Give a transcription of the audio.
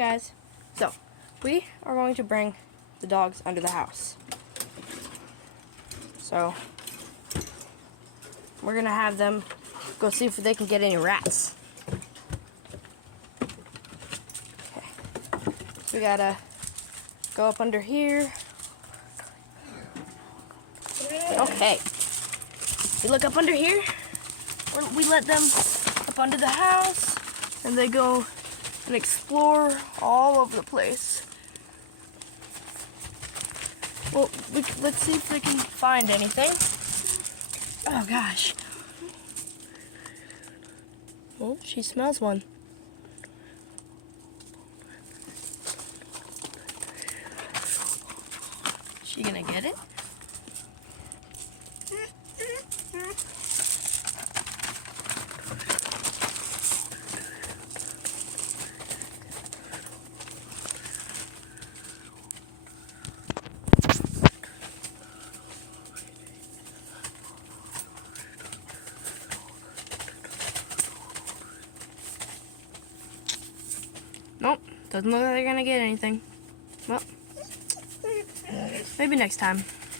guys. So, we are going to bring the dogs under the house. So, we're going to have them go see if they can get any rats. Okay. So we gotta go up under here. Okay. We look up under here. We let them up under the house, and they go and explore all over the place. Well, let's see if they can find anything. Oh gosh. Oh, she smells one. She gonna get it? Nope, doesn't look like they're gonna get anything. Well, maybe next time.